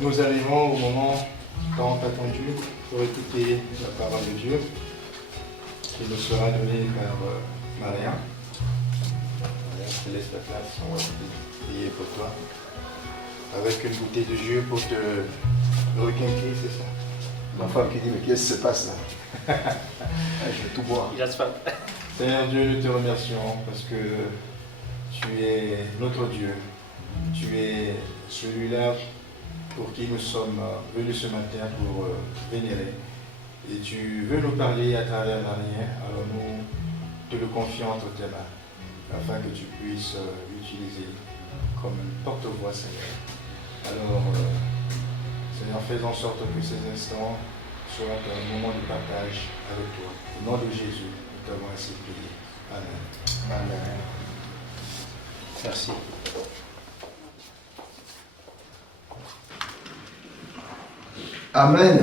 Nous arrivons au moment tant attendu pour écouter la parole de Dieu qui nous sera donnée par Maria. Maria, je te laisse la place, on va prier pour toi. Avec une bouteille de jus pour te requinquer, c'est ça? Ma femme qui dit, mais qu'est-ce qui se passe là? Je vais tout boire. Il a soif. Seigneur Dieu, nous te remercions parce que tu es notre Dieu. Tu es celui-là pour qui nous sommes venus ce matin pour vénérer. Et tu veux nous parler à travers la rien, alors nous te le confions entre tes mains, afin que tu puisses l'utiliser comme une porte-voix, Seigneur. Alors, Seigneur, fais en sorte que ces instants soient un moment de partage avec toi. Au nom de Jésus, nous t'avons ainsi prié. Amen. Amen. Merci. Amen.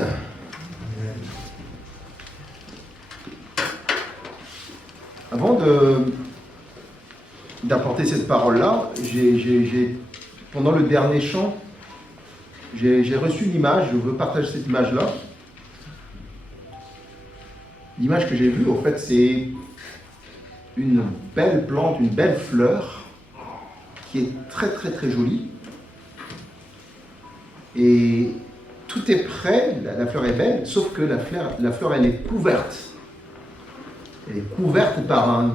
Avant d'apporter cette parole-là, pendant le dernier chant, j'ai reçu une image, je veux partager cette image-là. L'image que j'ai vue, en fait, c'est une belle plante, une belle fleur, qui est très très très jolie. Et tout est prêt, la fleur est belle, sauf que la fleur elle est couverte. Elle est couverte par une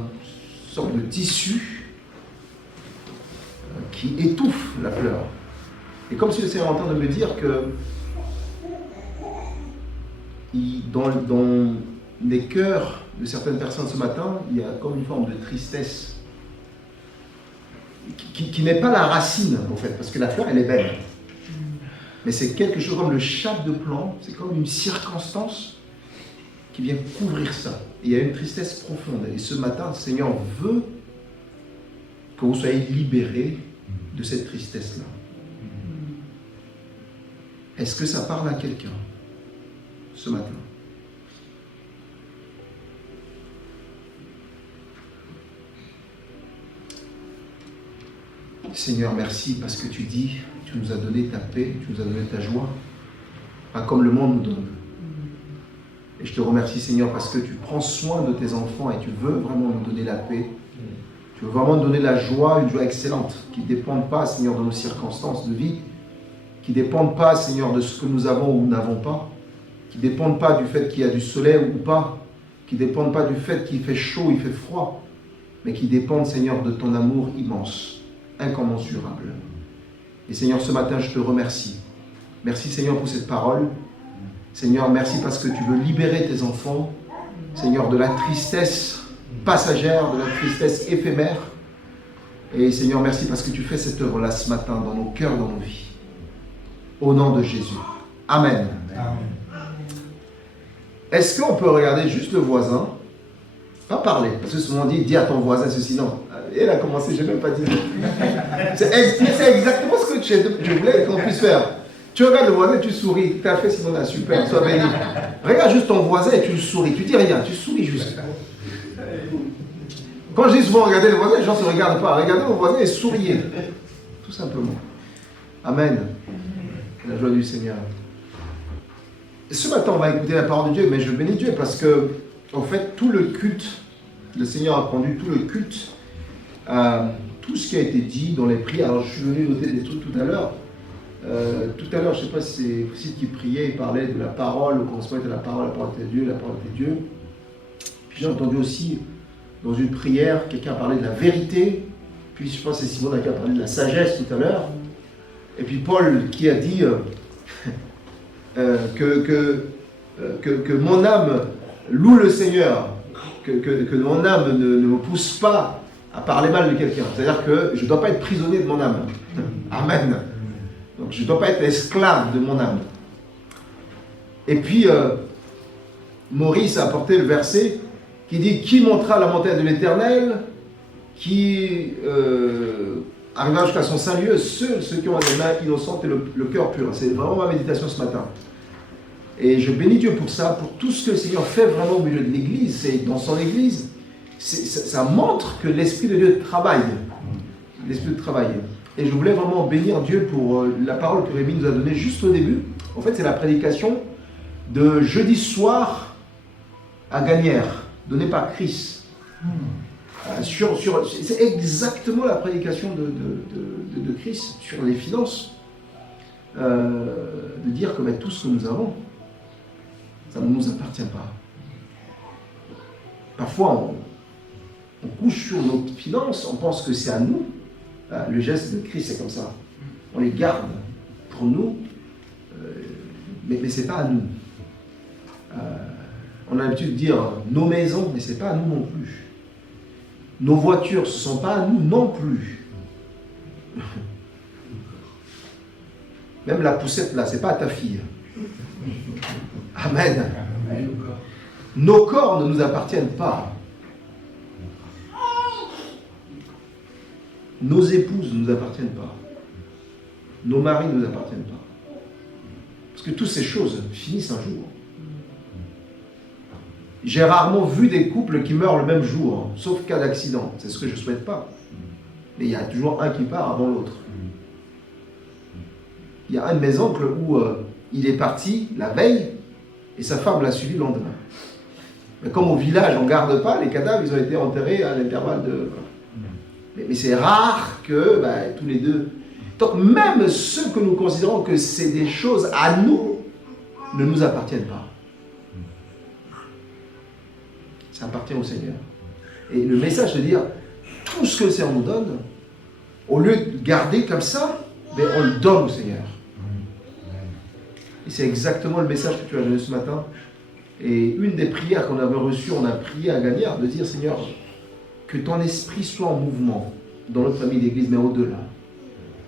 sorte de tissu qui étouffe la fleur. Et comme si le Seigneur est en train de me dire que dans les cœurs de certaines personnes ce matin, il y a comme une forme de tristesse qui n'est pas la racine en fait, parce que la fleur elle est belle. Mais c'est quelque chose comme le chape de plante, c'est comme une circonstance qui vient couvrir ça. Et il y a une tristesse profonde. Et ce matin, le Seigneur veut que vous soyez libérés de cette tristesse-là. Est-ce que ça parle à quelqu'un ce matin? Seigneur, merci parce que tu dis, tu nous as donné ta paix, tu nous as donné ta joie, pas comme le monde nous donne. Et je te remercie Seigneur parce que tu prends soin de tes enfants et tu veux vraiment nous donner la paix. Tu veux vraiment nous donner la joie, une joie excellente, qui ne dépende pas Seigneur de nos circonstances de vie, qui ne dépendent pas Seigneur de ce que nous avons ou n'avons pas, qui ne dépendent pas du fait qu'il y a du soleil ou pas, qui ne dépendent pas du fait qu'il fait chaud ou il fait froid, mais qui dépendent Seigneur de ton amour immense, incommensurable. Et Seigneur, ce matin, je te remercie. Merci Seigneur pour cette parole. Seigneur, merci parce que tu veux libérer tes enfants, Seigneur, de la tristesse passagère, de la tristesse éphémère. Et Seigneur, merci parce que tu fais cette œuvre-là ce matin dans nos cœurs, dans nos vies. Au nom de Jésus. Amen. Amen. Est-ce qu'on peut regarder juste le voisin? Pas parler, parce que souvent on dit, dis à ton voisin ceci, non. Et elle a commencé, je n'ai même pas dit. C'est exactement ce que je voulais qu'on puisse faire. Tu regardes le voisin, tu souris. Tu as fait Simona, super, sois béni. Regarde juste ton voisin et tu souris. Tu dis rien, tu souris juste. Quand je dis souvent regarder le voisin, les gens ne se regardent pas. Regardez mon voisin et souriez. Tout simplement. Amen. La joie du Seigneur. Ce matin, on va écouter la parole de Dieu, mais je bénis Dieu parce que, en fait, tout le culte, le Seigneur a rendu tout le culte, tout ce qui a été dit dans les prières. Alors, je suis venu noter des trucs tout à l'heure. Tout à l'heure, je ne sais pas si c'est Priscille qui priait, il parlait de la parole, le commencement était la parole était Dieu, la parole était Dieu. Puis j'ai entendu aussi, dans une prière, quelqu'un parlait de la vérité. Puis je pense que c'est Simon qui a parlé de la sagesse tout à l'heure. Et puis Paul qui a dit que mon âme loue le Seigneur, que mon âme ne me pousse pas à parler mal de quelqu'un. C'est-à-dire que je ne dois pas être prisonnier de mon âme. Amen. Donc je ne dois pas être esclave de mon âme. Et puis Maurice a apporté le verset qui dit « Qui montera la montagne de l'Éternel, qui arrivera jusqu'à son saint lieu, ceux qui ont les mains innocentes et le cœur pur. » C'est vraiment ma méditation ce matin. Et je bénis Dieu pour ça, pour tout ce que le Seigneur fait vraiment au milieu de l'Église. C'est dans son Église, ça montre que l'Esprit de Dieu travaille. L'Esprit de Dieu travaille. Et je voulais vraiment bénir Dieu pour la parole que Rémi nous a donnée juste au début. En fait, c'est la prédication de jeudi soir à Gagnères, donnée par Chris. C'est exactement la prédication de Chris sur les finances. De dire que tout ce que nous avons, ça ne nous appartient pas. Parfois, on couche sur nos finances, on pense que c'est à nous. Le geste de Christ, c'est comme ça. On les garde pour nous, mais ce n'est pas à nous. On a l'habitude de dire nos maisons, mais ce n'est pas à nous non plus. Nos voitures, ce ne sont pas à nous non plus. Même la poussette là, ce n'est pas à ta fille. Amen. Nos corps ne nous appartiennent pas. Nos épouses ne nous appartiennent pas. Nos maris ne nous appartiennent pas. Parce que toutes ces choses finissent un jour. J'ai rarement vu des couples qui meurent le même jour, sauf cas d'accident. C'est ce que je ne souhaite pas. Mais il y a toujours un qui part avant l'autre. Il y a un de mes oncles où il est parti la veille et sa femme l'a suivi le lendemain. Mais comme au village, on ne garde pas, les cadavres, ils ont été enterrés à l'intervalle de... Mais c'est rare que tous les deux... Donc même ceux que nous considérons que c'est des choses à nous, ne nous appartiennent pas. Ça appartient au Seigneur. Et le message de dire, tout ce que le Seigneur nous donne, au lieu de garder comme ça, on le donne au Seigneur. Et c'est exactement le message que tu as donné ce matin. Et une des prières qu'on avait reçues, on a prié à Gagnères, de dire, Seigneur, que ton esprit soit en mouvement dans notre famille d'église, mais au-delà.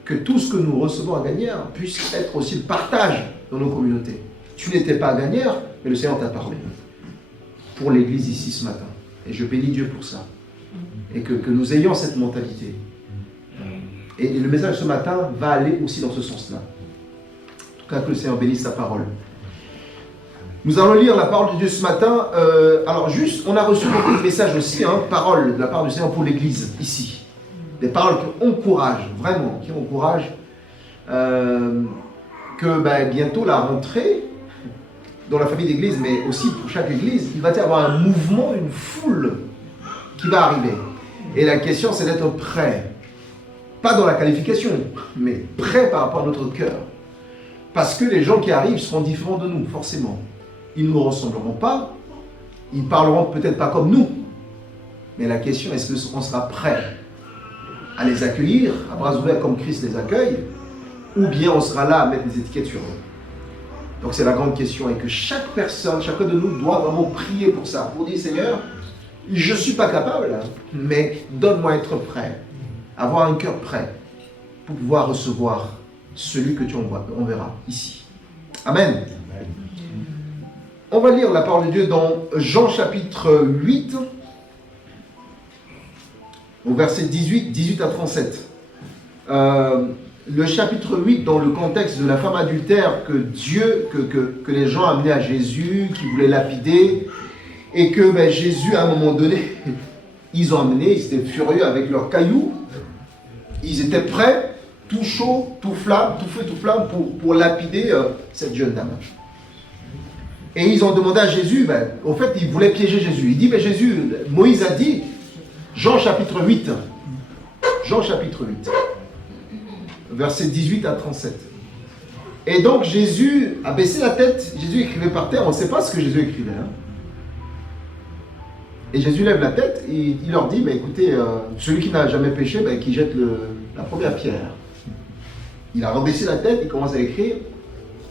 Que tout ce que nous recevons à Gagnères puisse être aussi le partage dans nos communautés. Tu n'étais pas à Gagnères, mais le Seigneur t'a parlé pour l'église ici ce matin. Et je bénis Dieu pour ça. Et que nous ayons cette mentalité. Et le message ce matin va aller aussi dans ce sens-là. En tout cas, que le Seigneur bénisse sa parole. Nous allons lire la parole de Dieu ce matin. Alors juste, on a reçu beaucoup de messages aussi, paroles de la part du Seigneur pour l'église, ici. Des paroles qui encouragent, vraiment, qui encouragent que bientôt la rentrée, dans la famille d'église, mais aussi pour chaque église, il va y avoir un mouvement, une foule qui va arriver. Et la question, c'est d'être prêt. Pas dans la qualification, mais prêt par rapport à notre cœur. Parce que les gens qui arrivent seront différents de nous, forcément. Ils ne nous ressembleront pas, ils parleront peut-être pas comme nous. Mais la question, est-ce qu'on sera prêt à les accueillir, à bras ouverts comme Christ les accueille, ou bien on sera là à mettre des étiquettes sur eux. Donc c'est la grande question, et que chaque personne, chacun de nous doit vraiment prier pour ça, pour dire Seigneur, je ne suis pas capable, mais donne-moi être prêt, avoir un cœur prêt, pour pouvoir recevoir celui que tu enverras ici. Amen. On va lire la parole de Dieu dans Jean chapitre 8, au verset 18 à 37. Le chapitre 8, dans le contexte de la femme adultère que les gens amenaient à Jésus, qui voulaient lapider, et que Jésus, à un moment donné, ils ont amené, ils étaient furieux avec leurs cailloux, ils étaient prêts, tout chaud, tout flamme, tout feu, tout flamme, pour lapider cette jeune dame. Et ils ont demandé à Jésus, au fait, ils voulaient piéger Jésus. Il dit, Jésus, Moïse a dit, Jean chapitre 8, versets 18 à 37. Et donc Jésus a baissé la tête, Jésus écrivait par terre, on ne sait pas ce que Jésus écrivait. Et Jésus lève la tête et il leur dit, écoutez, celui qui n'a jamais péché, qui jette la première pierre. Il a rebaissé la tête, il commence à écrire.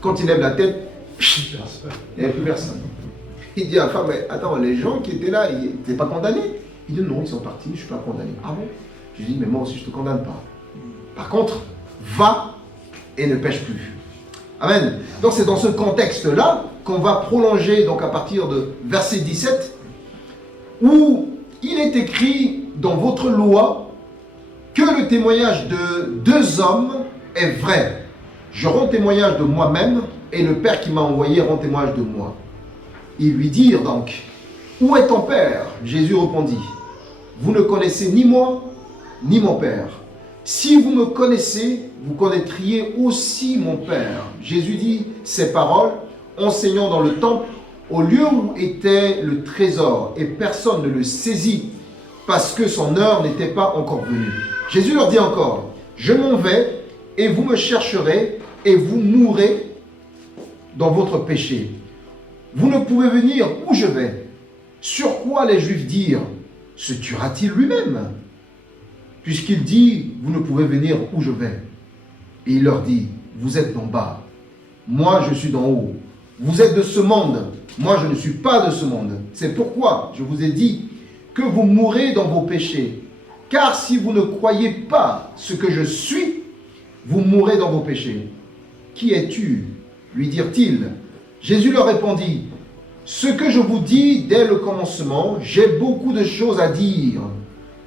Quand il lève la tête, il n'y avait plus personne. Il dit à la femme, attends, les gens qui étaient là, ils n'étaient pas condamnés? Il dit, non, ils sont partis, je ne suis pas condamné. Ah bon? Je dis, mais moi aussi, je ne te condamne pas. Par contre, va et ne pêche plus. Amen. Donc c'est dans ce contexte-là qu'on va prolonger, donc à partir de verset 17, où il est écrit dans votre loi que le témoignage de deux hommes est vrai. Je rends témoignage de moi-même et le Père qui m'a envoyé rend témoignage de moi. Ils lui dirent donc, où est ton Père? Jésus répondit, vous ne connaissez ni moi, ni mon Père. Si vous me connaissez, vous connaîtriez aussi mon Père. » Jésus dit ces paroles, enseignant dans le temple, au lieu où était le trésor, et personne ne le saisit, parce que son heure n'était pas encore venue. Jésus leur dit encore, « Je m'en vais, et vous me chercherez, et vous mourrez dans votre péché. Vous ne pouvez venir où je vais. » Sur quoi les Juifs dirent, « Se tuera-t-il lui-même » puisqu'il dit, « Vous ne pouvez venir où je vais. » Et il leur dit, « Vous êtes d'en bas, moi je suis d'en haut. Vous êtes de ce monde, moi je ne suis pas de ce monde. C'est pourquoi je vous ai dit que vous mourrez dans vos péchés. Car si vous ne croyez pas ce que je suis, vous mourrez dans vos péchés. Qui es-tu ? Lui dirent-ils. Jésus leur répondit, ce que je vous dis dès le commencement, j'ai beaucoup de choses à dire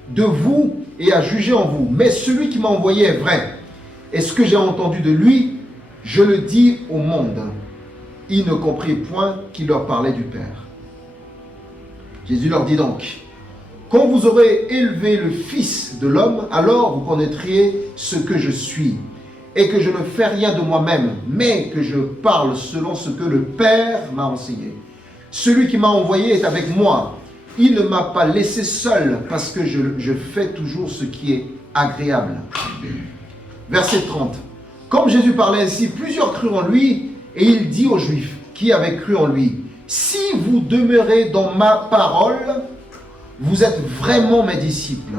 de vous et à juger en vous. Mais celui qui m'a envoyé est vrai. Et ce que j'ai entendu de lui, je le dis au monde. Ils ne comprirent point qu'il leur parlait du Père. Jésus leur dit donc, quand vous aurez élevé le Fils de l'homme, alors vous connaîtriez ce que je suis, et que je ne fais rien de moi-même, mais que je parle selon ce que le Père m'a enseigné. Celui qui m'a envoyé est avec moi. Il ne m'a pas laissé seul, parce que je fais toujours ce qui est agréable. Verset 30. Comme Jésus parlait ainsi, plusieurs crurent en lui, et il dit aux Juifs qui avaient cru en lui, si vous demeurez dans ma parole, vous êtes vraiment mes disciples.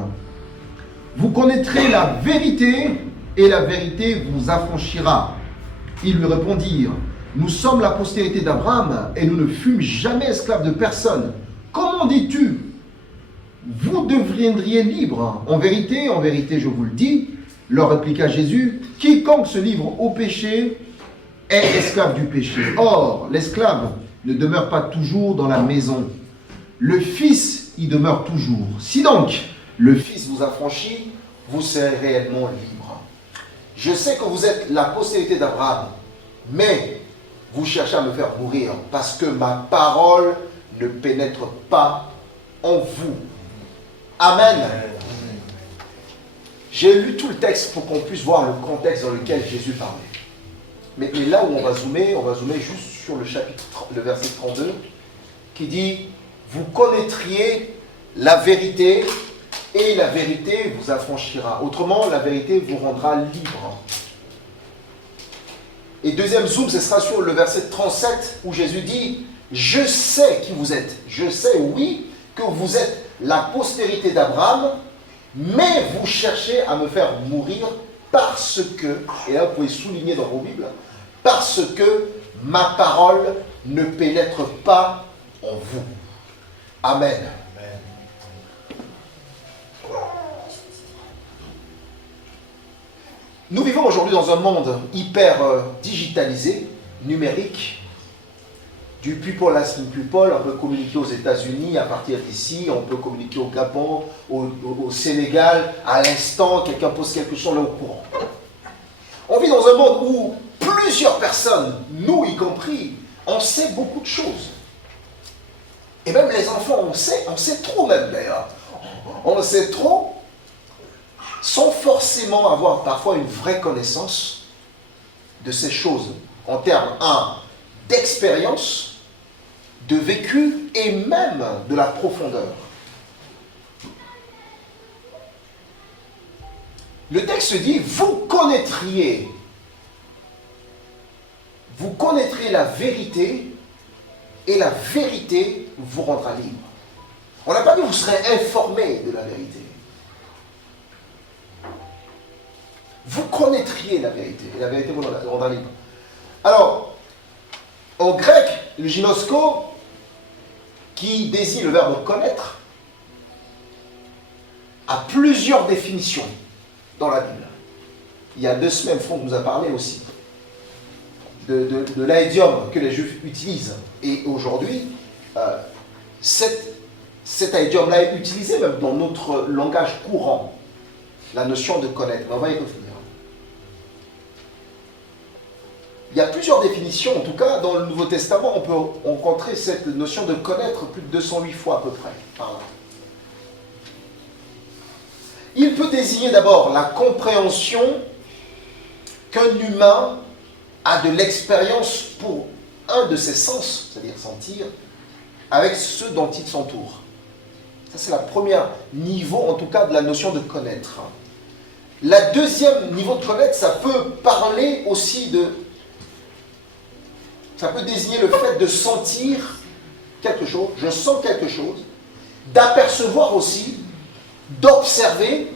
Vous connaîtrez la vérité, et la vérité vous affranchira. Ils lui répondirent, nous sommes la postérité d'Abraham, et nous ne fûmes jamais esclaves de personne. Comment dis-tu, vous deviendriez libres? En vérité, je vous le dis, leur répliqua Jésus, quiconque se livre au péché est esclave du péché. Or, l'esclave ne demeure pas toujours dans la maison. Le Fils y demeure toujours. Si donc le Fils vous affranchit, vous serez réellement libre. Je sais que vous êtes la postérité d'Abraham, mais vous cherchez à me faire mourir parce que ma parole ne pénètre pas en vous. Amen. J'ai lu tout le texte pour qu'on puisse voir le contexte dans lequel Jésus parlait. Mais là où on va zoomer juste sur le verset 32, qui dit « Vous connaîtriez la vérité, et la vérité vous affranchira. » Autrement, la vérité vous rendra libre. Et deuxième zoom, ce sera sur le verset 37, où Jésus dit « Je sais qui vous êtes. Je sais, oui, que vous êtes la postérité d'Abraham, mais vous cherchez à me faire mourir parce que, et là vous pouvez souligner dans vos Bibles, parce que ma parole ne pénètre pas en vous. » Amen. Nous vivons aujourd'hui dans un monde hyper digitalisé, numérique. Du people à Slim People, on peut communiquer aux États-Unis à partir d'ici, on peut communiquer au Gabon, au Sénégal, à l'instant, quelqu'un pose quelque chose, on est au courant. On vit dans un monde où plusieurs personnes, nous y compris, on sait beaucoup de choses. Et même les enfants, on sait trop même d'ailleurs. On sait trop, sans forcément avoir parfois une vraie connaissance de ces choses, en termes, d'expérience, de vécu et même de la profondeur. Le texte dit, vous connaîtriez la vérité et la vérité vous rendra libre. On n'a pas dit vous serez informé de la vérité. Vous connaîtriez la vérité et la vérité vous rendra libre. Alors, en grec, le ginosko, qui désigne le verbe connaître, a plusieurs définitions dans la Bible. Il y a 2 semaines, Franck nous a parlé aussi de l'aïdiome que les Juifs utilisent. Et aujourd'hui, cet idiome-là est utilisé même dans notre langage courant, la notion de connaître. Mais on va y revenir. Il y a plusieurs définitions, en tout cas dans le Nouveau Testament, on peut rencontrer cette notion de connaître plus de 208 fois à peu près. Par là. Il peut désigner d'abord la compréhension qu'un humain a de l'expérience pour un de ses sens, c'est-à-dire sentir, avec ceux dont il s'entoure. Ça, c'est le premier niveau, en tout cas, de la notion de connaître. Le deuxième niveau de connaître, ça peut parler aussi de... Ça peut désigner le fait de sentir quelque chose, je sens quelque chose, d'apercevoir aussi, d'observer,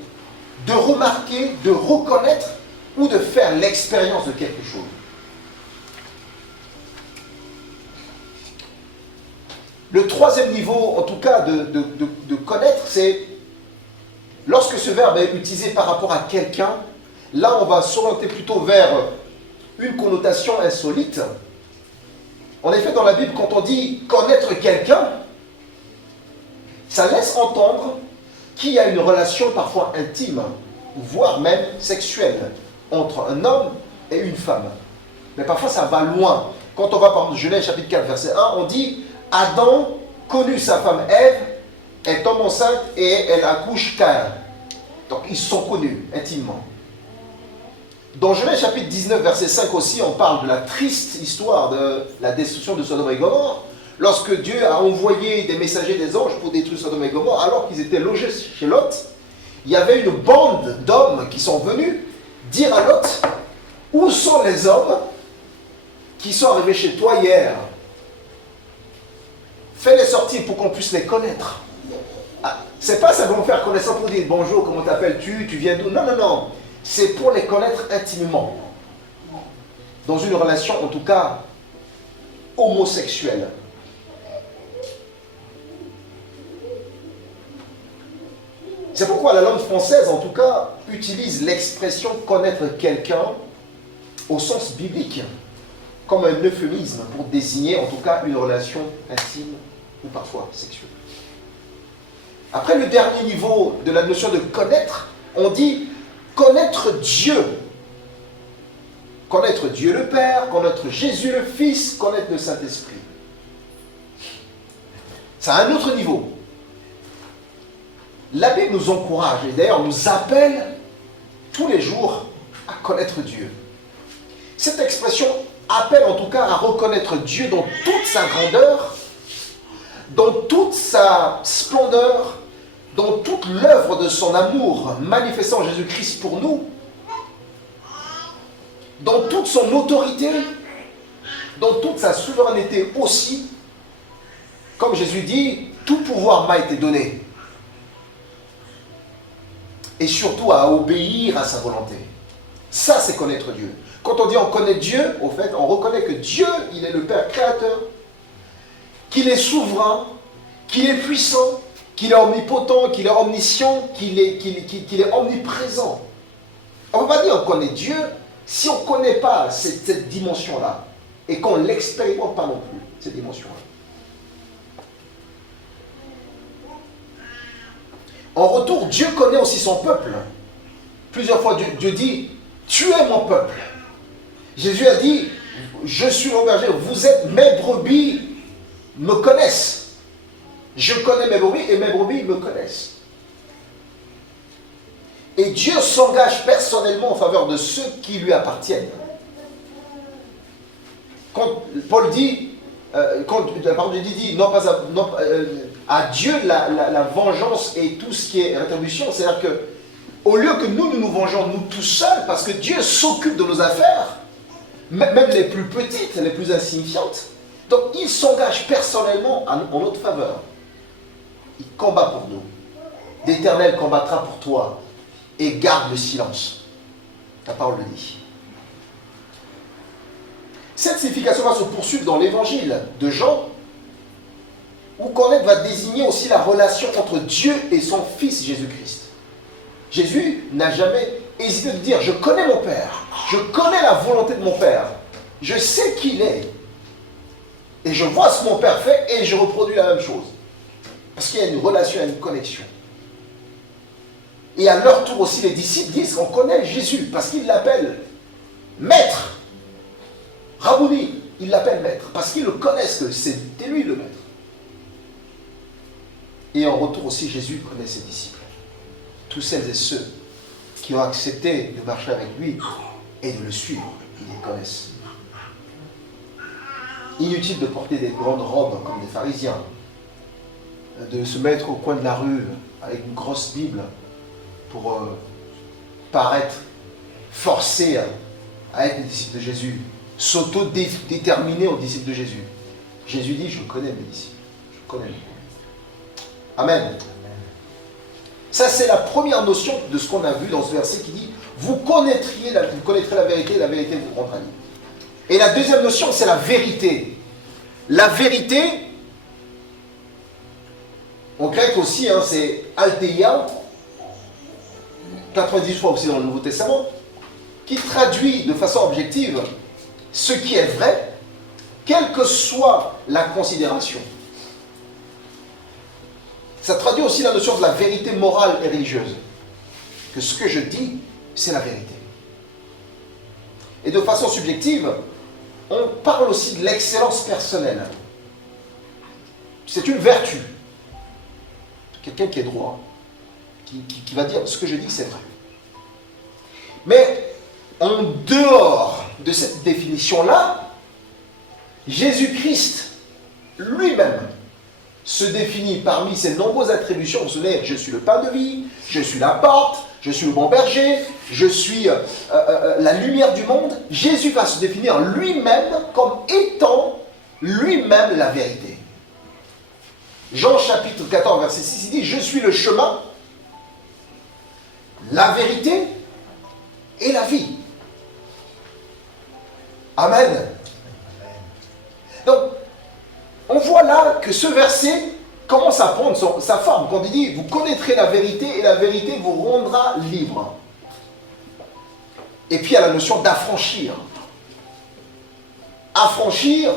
de remarquer, de reconnaître ou de faire l'expérience de quelque chose. Le troisième niveau, en tout cas, de connaître, c'est lorsque ce verbe est utilisé par rapport à quelqu'un, là on va s'orienter plutôt vers une connotation insolite. En effet, dans la Bible, quand on dit connaître quelqu'un, ça laisse entendre qu'il y a une relation parfois intime, voire même sexuelle, entre un homme et une femme. Mais parfois ça va loin. Quand on va par exemple Genèse chapitre 4, verset 1, on dit Adam connut sa femme Ève, elle tombe enceinte et elle accouche Caïn. Donc ils sont connus intimement. Dans Genèse chapitre 19, verset 5 aussi, on parle de la triste histoire de la destruction de Sodome et Gomorrhe, lorsque Dieu a envoyé des messagers des anges pour détruire Sodome et Gomorrhe, alors qu'ils étaient logés chez Lot, il y avait une bande d'hommes qui sont venus dire à Lot, où sont les hommes qui sont arrivés chez toi hier? Fais-les sortir pour qu'on puisse les connaître. Ah, c'est pas simplement faire connaissance pour dire bonjour, comment t'appelles-tu, tu viens d'où? Non, non, non. C'est pour les connaître intimement. Dans une relation, en tout cas, homosexuelle. C'est pourquoi la langue française, en tout cas, utilise l'expression connaître quelqu'un au sens biblique, comme un euphémisme pour désigner, en tout cas, une relation intime ou parfois sexuelle. Après le dernier niveau de la notion de connaître, on dit connaître Dieu. Connaître Dieu le Père, connaître Jésus le Fils, connaître le Saint-Esprit. C'est un autre niveau. La Bible nous encourage et d'ailleurs nous appelle tous les jours à connaître Dieu. Cette expression appelle en tout cas à reconnaître Dieu dans toute sa grandeur, dans toute sa splendeur, dans toute l'œuvre de son amour manifestant Jésus-Christ pour nous, dans toute son autorité, dans toute sa souveraineté aussi. Comme Jésus dit, tout pouvoir m'a été donné. Et surtout à obéir à sa volonté. Ça, c'est connaître Dieu. Quand on dit on connaît Dieu, au fait, on reconnaît que Dieu, il est le Père créateur, qu'il est souverain, qu'il est puissant, qu'il est omnipotent, qu'il est omniscient, qu'il est omniprésent. On ne peut pas dire on connaît Dieu si on ne connaît pas cette dimension-là et qu'on ne l'expérimente pas non plus, cette dimension-là. En retour, Dieu connaît aussi son peuple. Plusieurs fois, Dieu dit, tu es mon peuple. Jésus a dit, je suis le berger, vous êtes mes brebis, me connaissent. Je connais mes brebis et mes brebis me connaissent. Et Dieu s'engage personnellement en faveur de ceux qui lui appartiennent. Quand Paul dit, quand la parole de Dieu dit, non pas à Dieu la vengeance et tout ce qui est rétribution, c'est-à-dire que au lieu que nous nous vengeons nous tout seuls, parce que Dieu s'occupe de nos affaires, même les plus petites, les plus insignifiantes, donc il s'engage personnellement en notre faveur. Il combat pour nous. L'Éternel combattra pour toi et garde le silence. La parole le dit. Cette signification va se poursuivre dans l'évangile de Jean, où connaître va désigner aussi la relation entre Dieu et son Fils Jésus-Christ. Jésus n'a jamais hésité de dire, je connais mon Père, je connais la volonté de mon Père, je sais qui il est, et je vois ce que mon Père fait et je reproduis la même chose. Parce qu'il y a une relation, il y a une connexion. Et à leur tour aussi, les disciples disent qu'on connaît Jésus, parce qu'ils l'appellent Maître. Rabouni, ils l'appellent Maître, parce qu'ils le connaissent, que c'était lui le Maître. Et en retour aussi, Jésus connaît ses disciples. tous celles et ceux qui ont accepté de marcher avec lui et de le suivre, ils les connaissent. Inutile de porter des grandes robes comme des pharisiens, de se mettre au coin de la rue avec une grosse Bible pour paraître forcé à être des disciples de Jésus, s'auto-déterminer aux disciples de Jésus. Jésus dit, je connais mes disciples, je connais. Amen. Ça, c'est la première notion de ce qu'on a vu dans ce verset qui dit, vous connaîtrez la vérité et la vérité vous rendra libre. Et la deuxième notion, c'est la vérité. La vérité, en grec aussi, c'est altheia, 90 fois aussi dans le Nouveau Testament, qui traduit de façon objective ce qui est vrai, quelle que soit la considération. Ça traduit aussi la notion de la vérité morale et religieuse. Que ce que je dis, c'est la vérité. Et de façon subjective, on parle aussi de l'excellence personnelle. C'est une vertu. Quelqu'un qui est droit, qui va dire ce que je dis, c'est vrai. Mais en dehors de cette définition-là, Jésus-Christ lui-même se définit parmi ses nombreuses attributions. Vous vous souvenez, je suis le pain de vie, je suis la porte, je suis le bon berger, je suis la lumière du monde. Jésus va se définir lui-même comme étant lui-même la vérité. Jean chapitre 14, verset 6, il dit, je suis le chemin, la vérité et la vie. Amen. Donc, on voit là que ce verset commence à prendre sa forme. Quand il dit, vous connaîtrez la vérité et la vérité vous rendra libre. Et puis il y a la notion d'affranchir. Affranchir,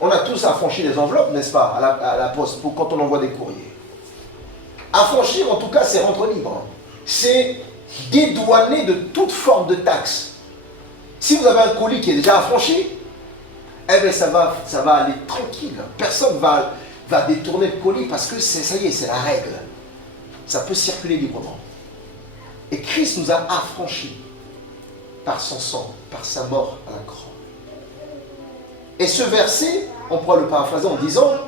on a tous affranchi les enveloppes, n'est-ce pas, à la poste, quand on envoie des courriers. Affranchir, en tout cas, c'est rendre libre. C'est dédouaner de toute forme de taxe. Si vous avez un colis qui est déjà affranchi, eh bien ça va aller tranquille. Personne ne va détourner le colis parce que ça y est, c'est la règle. Ça peut circuler librement. Et Christ nous a affranchis par son sang, par sa mort à la croix. Et ce verset, on pourra le paraphraser en disant,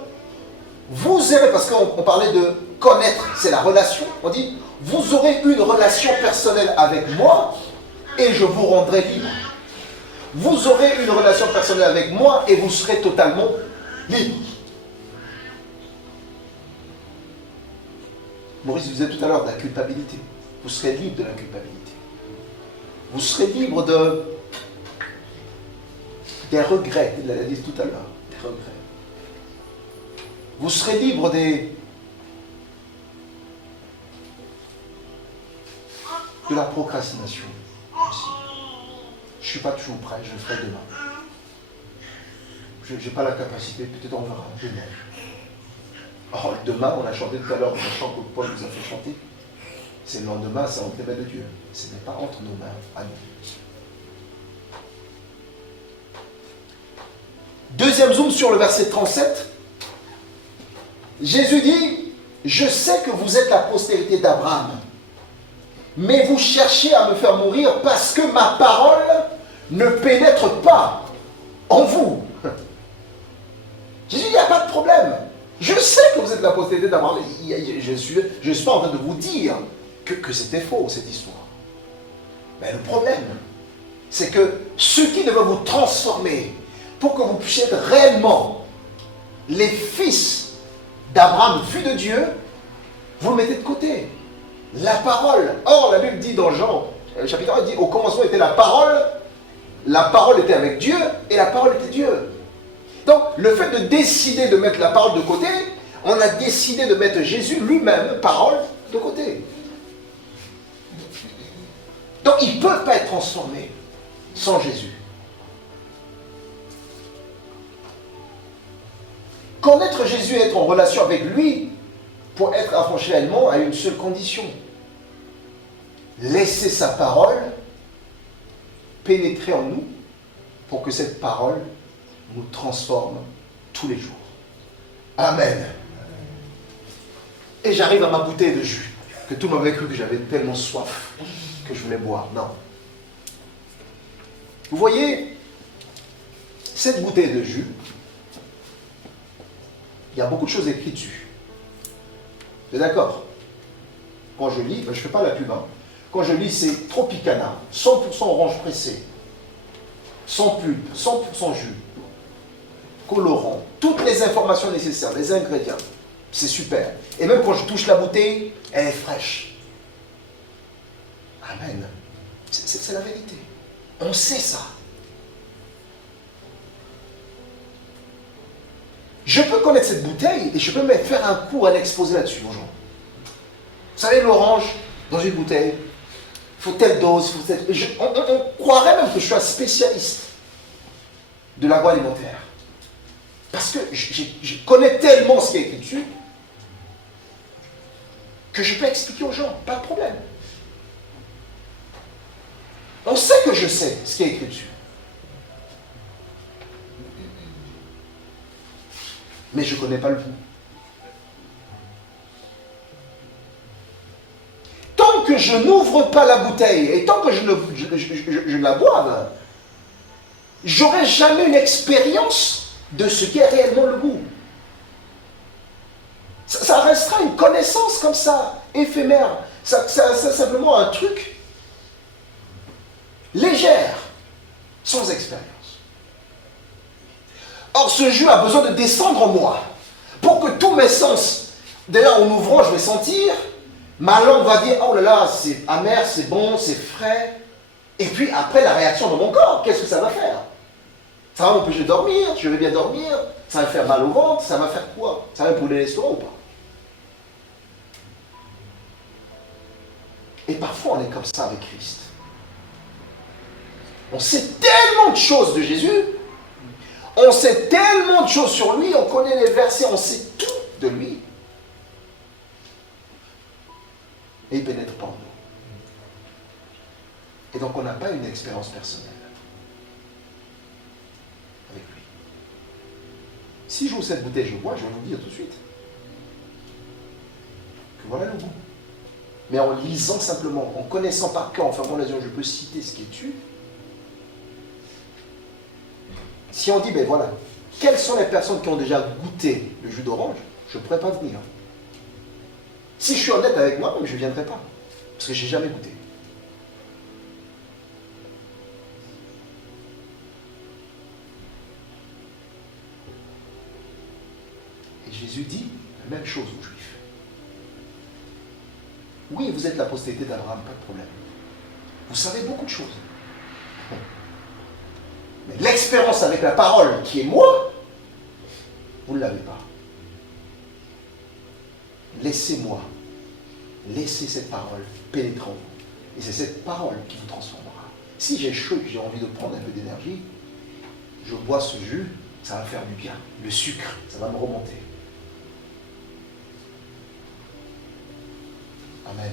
vous aurez, parce qu'on parlait de connaître, c'est la relation, on dit, vous aurez une relation personnelle avec moi et je vous rendrai libre. Vous aurez une relation personnelle avec moi et vous serez totalement libre. Maurice vous disait tout à l'heure de la culpabilité. Vous serez libre de la culpabilité. Vous serez libre des regrets, il l'a dit tout à l'heure, des regrets. Vous serez libre de la procrastination aussi. Je ne suis pas toujours prêt, je le ferai demain. Je n'ai pas la capacité, peut-être on verra demain. Or, demain, on a chanté tout à l'heure, le chant que Paul nous a fait chanter. C'est le lendemain, c'est entre les mains de Dieu. Ce n'est pas entre nos mains à nous. Deuxième zoom sur le verset 37. Jésus dit, je sais que vous êtes la postérité d'Abraham, mais vous cherchez à me faire mourir parce que ma parole ne pénètre pas en vous. Jésus dit, il n'y a pas de problème. Je sais que vous êtes la postérité d'Abraham. Je ne suis pas en train de vous dire que c'était faux, cette histoire. Mais le problème, c'est que ce qui devait vous transformer pour que vous puissiez être réellement les fils d'Abraham vus de Dieu, vous le mettez de côté. La parole. Or, la Bible dit dans Jean, chapitre 1, il dit, au commencement était la parole était avec Dieu, et la parole était Dieu. Donc, le fait de décider de mettre la parole de côté, on a décidé de mettre Jésus lui-même, parole, de côté. Donc, ils ne peuvent pas être transformés sans Jésus. Connaître Jésus et être en relation avec lui, pour être affranchi réellement, à une seule condition. Laisser sa parole pénétrer en nous, pour que cette parole nous transforme tous les jours. Amen. Et j'arrive à ma bouteille de jus. que tout le monde avait cru que j'avais tellement soif que je voulais boire. Non. Vous voyez, cette bouteille de jus, il y a beaucoup de choses écrites dessus. Vous êtes d'accord? Quand je lis, je ne fais pas la pub, hein. Quand je lis, c'est Tropicana, 100% orange pressé, sans pulpe, 100% jus, colorant, toutes les informations nécessaires, les ingrédients. C'est super. Et même quand je touche la bouteille, elle est fraîche. Amen. C'est la vérité. On sait ça. Je peux connaître cette bouteille et je peux même faire un cours, un exposé là-dessus aux gens. Vous savez, l'orange, dans une bouteille, il faut telle dose, il faut telle... on croirait même que je suis un spécialiste de l'agroalimentaire. Parce que je connais tellement ce qui est écrit dessus que je peux expliquer aux gens, pas de problème. On sait que je sais ce qui est écrit dessus. Mais je ne connais pas le goût. Tant que je n'ouvre pas la bouteille et tant que je ne la boive, j'aurai jamais une expérience de ce qu'est réellement le goût. Ça restera une connaissance comme ça, éphémère. C'est simplement un truc légère, sans expérience. Or, ce jus a besoin de descendre en moi pour que tous mes sens, d'ailleurs en ouvrant, je vais sentir, ma langue va dire, oh là là, c'est amer, c'est bon, c'est frais. Et puis après, la réaction de mon corps, qu'est-ce que ça va faire? Ça va m'empêcher de dormir, je vais bien dormir, ça va me faire mal au ventre, ça va faire quoi? Ça va me brûler l'estomac ou pas? Et parfois, on est comme ça avec Christ. On sait tellement de choses de Jésus, on sait tellement de choses sur lui, on connaît les versets, on sait tout de lui. Et il ne pénètre pas en nous. Et donc, on n'a pas une expérience personnelle avec lui. Si j'ouvre cette bouteille, je bois, je vais vous dire tout de suite que voilà le goût. Mais en lisant simplement, en connaissant par cœur, en fermant les yeux, je peux citer ce qui est dessus. Si on dit, ben voilà, quelles sont les personnes qui ont déjà goûté le jus d'orange, je ne pourrais pas venir. Si je suis honnête avec moi-même, je ne viendrai pas. Parce que je n'ai jamais goûté. Et Jésus dit la même chose aux Juifs. Oui, vous êtes la postérité d'Abraham, pas de problème. Vous savez beaucoup de choses. Mais l'expérience avec la parole qui est moi, vous ne l'avez pas. Laissez-moi, laissez cette parole pénétrer en vous. Et c'est cette parole qui vous transformera. Si j'ai chaud et que j'ai envie de prendre un peu d'énergie, je bois ce jus, ça va me faire du bien. Le sucre, ça va me remonter. Amen.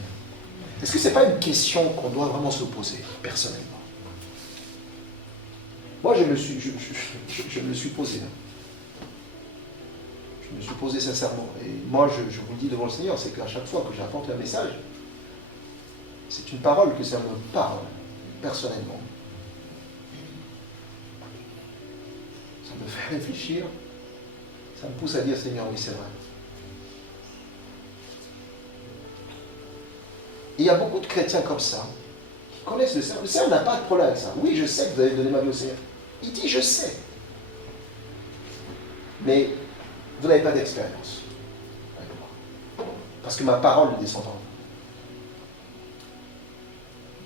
Est-ce que ce n'est pas une question qu'on doit vraiment se poser, personnellement? Moi, je me le suis posé. Je me suis posé sincèrement. Et moi, je vous le dis devant le Seigneur, c'est qu'à chaque fois que j'apporte un message, c'est une parole que ça me parle, personnellement. Ça me fait réfléchir. Ça me pousse à dire, Seigneur, oui, c'est vrai. Et il y a beaucoup de chrétiens comme ça, qui connaissent le Seigneur. Le Seigneur n'a pas de problème avec ça. Oui, je sais que vous avez donné ma vie au Seigneur. Il dit, je sais. Mais vous n'avez pas d'expérience avec moi. Parce que ma parole ne descend en vous.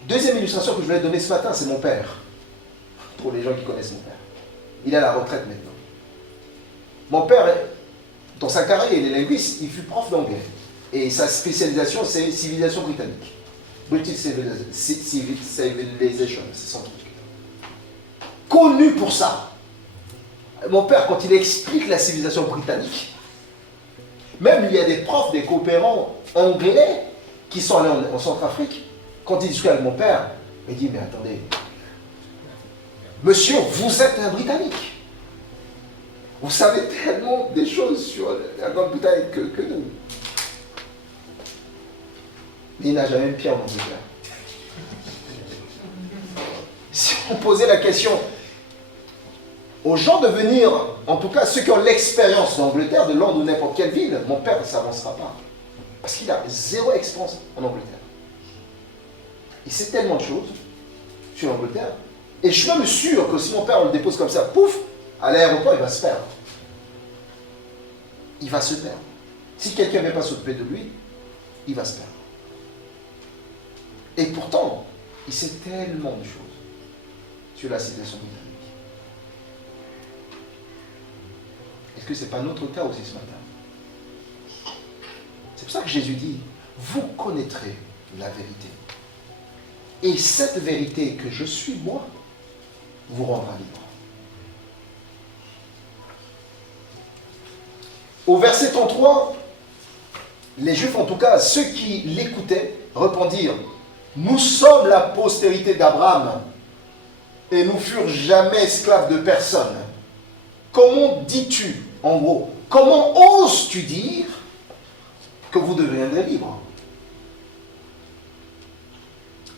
Deuxième illustration que je voulais donner ce matin, c'est mon père. Pour les gens qui connaissent mon père. Il est à la retraite maintenant. Mon père, dans sa carrière, il est linguiste, il fut prof d'anglais. Et sa spécialisation, c'est civilisation britannique. British Civilization, c'est son truc. Connu pour ça. Mon père, quand il explique la civilisation britannique, même il y a des profs, des coopérants anglais qui sont allés en Centrafrique. Quand ils discutent avec mon père, il dit, mais attendez, monsieur, vous êtes un Britannique. Vous savez tellement des choses sur la Grande-Bretagne que nous. Mais il n'a jamais mis pied en Angleterre. Si on posait la question aux gens de venir, en tout cas ceux qui ont l'expérience d'Angleterre, de Londres ou n'importe quelle ville, mon père ne s'avancera pas. Parce qu'il a zéro expérience en Angleterre. Il sait tellement de choses sur l'Angleterre. Et je suis même sûr que si mon père le dépose comme ça, pouf, à l'aéroport, il va se perdre. Il va se perdre. Si quelqu'un ne vient pas s'occuper de lui, il va se perdre. Et pourtant, il sait tellement de choses sur la situation britannique. Est-ce que ce n'est pas notre cas aussi ce matin? C'est pour ça que Jésus dit, vous connaîtrez la vérité. Et cette vérité que je suis moi, vous rendra libre. Au verset 33, les Juifs, en tout cas ceux qui l'écoutaient, répondirent, nous sommes la postérité d'Abraham et nous furent jamais esclaves de personne. Comment dis-tu, en gros, comment oses-tu dire que vous deviendrez libres?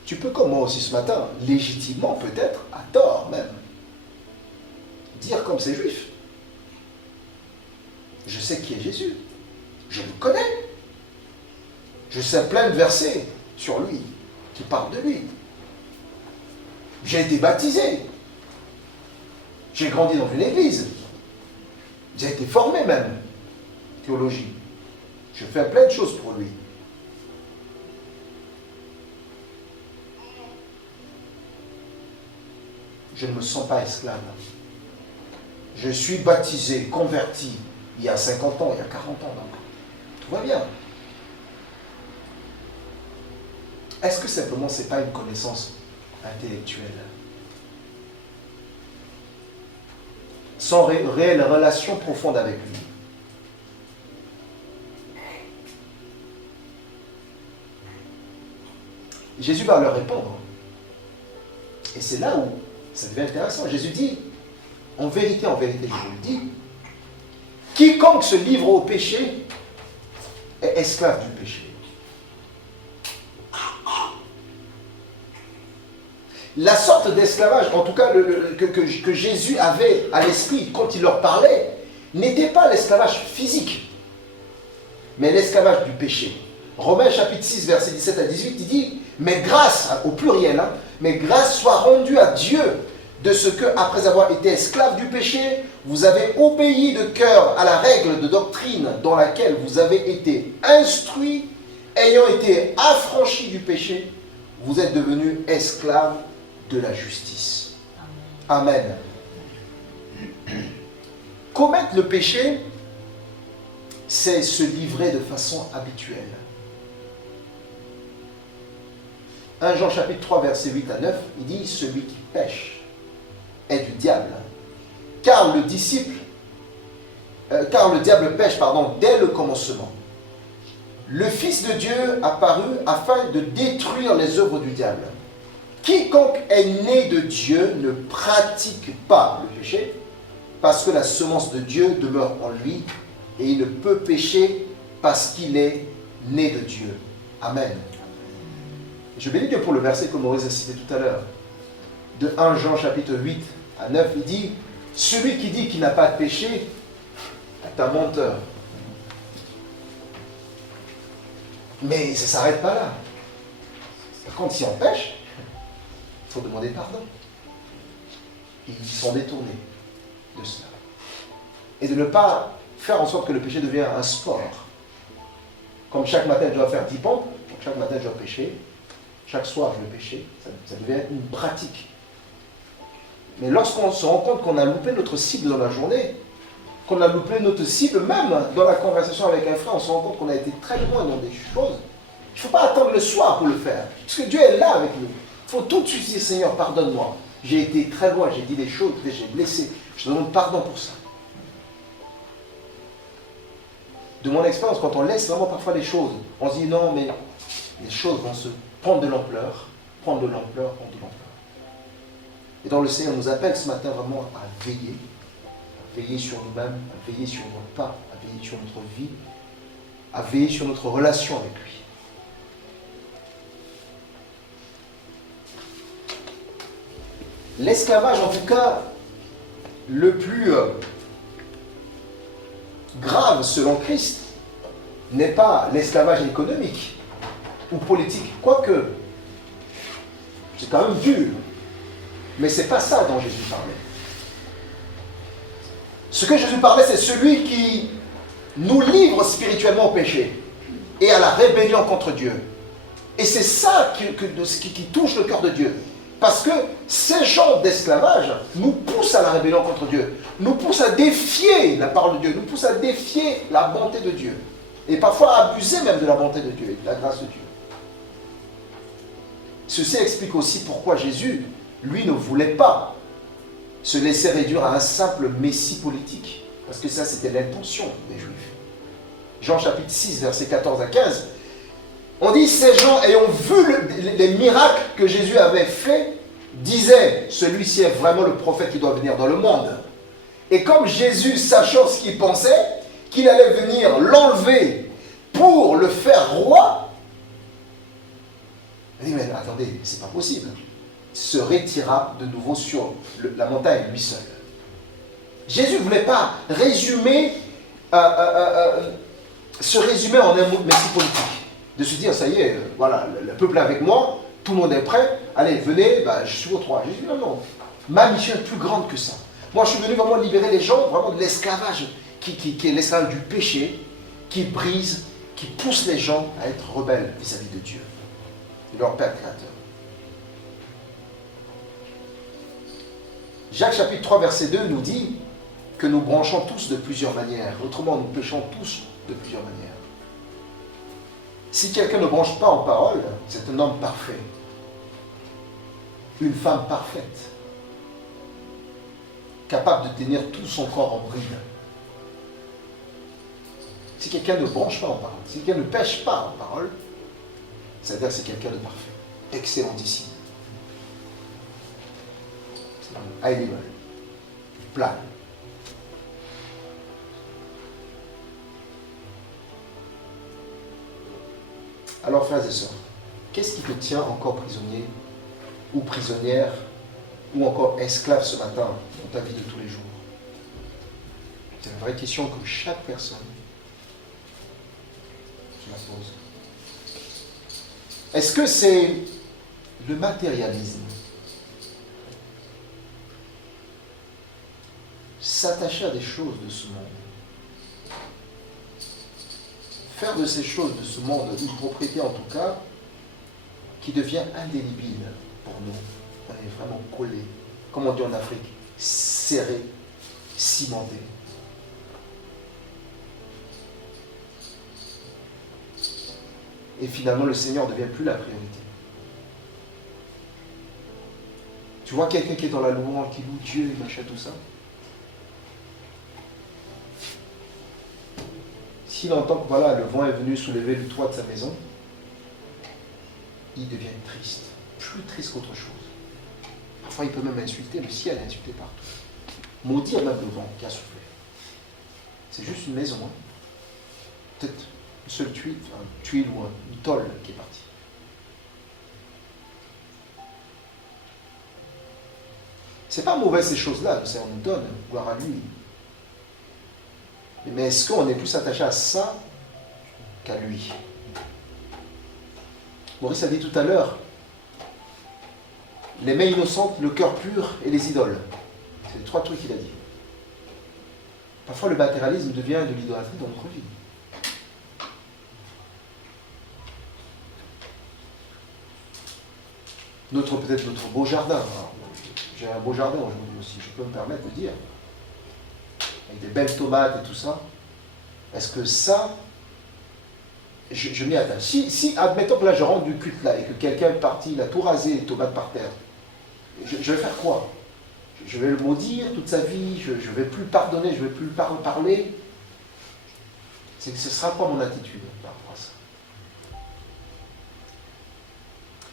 Tu peux, comme moi aussi ce matin, légitimement peut-être, à tort même, dire comme ces Juifs. Je sais qui est Jésus. Je le connais. Je sais plein de versets sur lui, qui parlent de lui. J'ai été baptisé. J'ai grandi dans une église. J'ai été formé même, théologie. Je fais plein de choses pour lui. Je ne me sens pas esclave. Je suis baptisé, converti, il y a 50 ans, il y a 40 ans. Donc, tout va bien. Est-ce que simplement ce n'est pas une connaissance intellectuelle? Sans réelle relation profonde avec lui. Jésus va leur répondre. Et c'est là où ça devient intéressant. Jésus dit, en vérité, je vous le dis, quiconque se livre au péché est esclave du péché. La sorte d'esclavage, en tout cas que Jésus avait à l'esprit quand il leur parlait, n'était pas l'esclavage physique, mais l'esclavage du péché. Romains chapitre 6, verset 17 à 18, il dit, mais grâce, au pluriel, mais grâce soit rendue à Dieu de ce que, après avoir été esclave du péché, vous avez obéi de cœur à la règle de doctrine dans laquelle vous avez été instruits, ayant été affranchis du péché, vous êtes devenus esclaves de la justice. Amen. Commettre le péché, c'est se livrer de façon habituelle. 1 Jean chapitre 3, verset 8 à 9, il dit, celui qui pêche est du diable. Car le diable pêche, dès le commencement. Le Fils de Dieu apparut afin de détruire les œuvres du diable. Quiconque est né de Dieu ne pratique pas le péché, parce que la semence de Dieu demeure en lui, et il ne peut pécher parce qu'il est né de Dieu. Amen. Je bénis Dieu pour le verset que Maurice a cité tout à l'heure. De 1 Jean chapitre 8 à 9, il dit, celui qui dit qu'il n'a pas de péché est un menteur. Mais ça ne s'arrête pas là. Par contre, si on pêche, il faut demander pardon. Ils sont détournés de cela. Et de ne pas faire en sorte que le péché devienne un sport. Comme chaque matin je dois faire 10 pompes, donc chaque matin je dois pécher, chaque soir je dois pécher, ça devient une pratique. Mais lorsqu'on se rend compte qu'on a loupé notre cible dans la journée, qu'on a loupé notre cible même dans la conversation avec un frère, on se rend compte qu'on a été très loin dans des choses. Il ne faut pas attendre le soir pour le faire, parce que Dieu est là avec nous. Il faut tout de suite dire, Seigneur, pardonne-moi. J'ai été très loin, j'ai dit des choses, j'ai blessé. Je te demande pardon pour ça. De mon expérience, quand on laisse vraiment parfois les choses, on se dit non, mais les choses vont se prendre de l'ampleur, prendre de l'ampleur. Et donc le Seigneur nous appelle ce matin vraiment à veiller sur nous-mêmes, à veiller sur nos pas, à veiller sur notre vie, à veiller sur notre relation avec lui. l'esclavage, en tout cas, le plus grave selon Christ, n'est pas l'esclavage économique ou politique, quoique c'est quand même dur, mais c'est pas ça dont Jésus parlait. Ce que Jésus parlait, c'est celui qui nous livre spirituellement au péché et à la rébellion contre Dieu. Et c'est ça qui touche le cœur de Dieu. Parce que ces genres d'esclavage nous poussent à la rébellion contre Dieu, nous poussent à défier la parole de Dieu, nous poussent à défier la bonté de Dieu. Et parfois à abuser même de la bonté de Dieu et de la grâce de Dieu. Ceci explique aussi pourquoi Jésus, lui, ne voulait pas se laisser réduire à un simple messie politique. Parce que ça, c'était l'intention des Juifs. Jean chapitre 6, versets 14 à 15. On dit, ces gens ayant vu les miracles que Jésus avait faits, disaient, celui-ci est vraiment le prophète qui doit venir dans le monde. Et comme Jésus, sachant ce qu'il pensait, qu'il allait venir l'enlever pour le faire roi, il dit, mais attendez, c'est pas possible. Il se retira de nouveau sur la montagne, lui seul. Jésus ne voulait pas résumer, se résumer en un messie politique. De se dire, ça y est, voilà, le peuple est avec moi, tout le monde est prêt, allez, venez, je suis votre roi. Jésus dit, non, non, ma mission est plus grande que ça. Moi, je suis venu vraiment libérer les gens, vraiment de l'esclavage, qui est l'esclavage du péché, qui brise, qui pousse les gens à être rebelles vis-à-vis de Dieu, de leur Père créateur. Jacques chapitre 3, verset 2 nous dit que nous branchons tous de plusieurs manières. Autrement, nous péchons tous de plusieurs manières. Si quelqu'un ne branche pas en parole, c'est un homme parfait. Une femme parfaite. Capable de tenir tout son corps en bride. Si quelqu'un ne branche pas en parole, si quelqu'un ne pêche pas en parole, c'est-à-dire que c'est quelqu'un de parfait. Excellentissime. C'est high level. Plat. Alors, frères et sœurs, qu'est-ce qui te tient encore prisonnier ou prisonnière ou encore esclave ce matin dans ta vie de tous les jours? C'est une vraie question que chaque personne se la pose. Est-ce que c'est le matérialisme? S'attacher à des choses de ce monde. Faire de ces choses de ce monde une propriété en tout cas qui devient indélébile pour nous. On est vraiment collé, comme on dit en Afrique, serré, cimenté. Et finalement, le Seigneur ne devient plus la priorité. Tu vois quelqu'un qui est dans la louange, qui loue Dieu, et machin, tout ça. S'il entend que voilà, le vent est venu soulever le toit de sa maison, il devient triste, plus triste qu'autre chose. Parfois, il peut même insulter, le ciel est insulté partout. Maudire même le vent qui a soufflé. C'est juste une maison, hein. Peut-être une seule tuile, ou une tôle qui est partie. C'est pas mauvais ces choses-là, le Seigneur nous donne, gloire à lui. Mais est-ce qu'on est plus attaché à ça qu'à lui? Maurice a dit tout à l'heure, les mains innocentes, le cœur pur et les idoles. C'est les trois trucs qu'il a dit. Parfois le matérialisme devient de l'idolâtrie dans notre vie. Peut-être notre beau jardin. Alors, j'ai un beau jardin aujourd'hui aussi, je peux me permettre de dire. Avec des belles tomates et tout ça. Est-ce que ça, je m'y attache. Si, admettons que là je rentre du culte là et que quelqu'un est parti, il a tout rasé, les tomates par terre, je vais faire quoi? Je vais le maudire toute sa vie, je ne vais plus pardonner, je ne vais plus parler. Ce ne sera pas mon attitude par rapport à ça.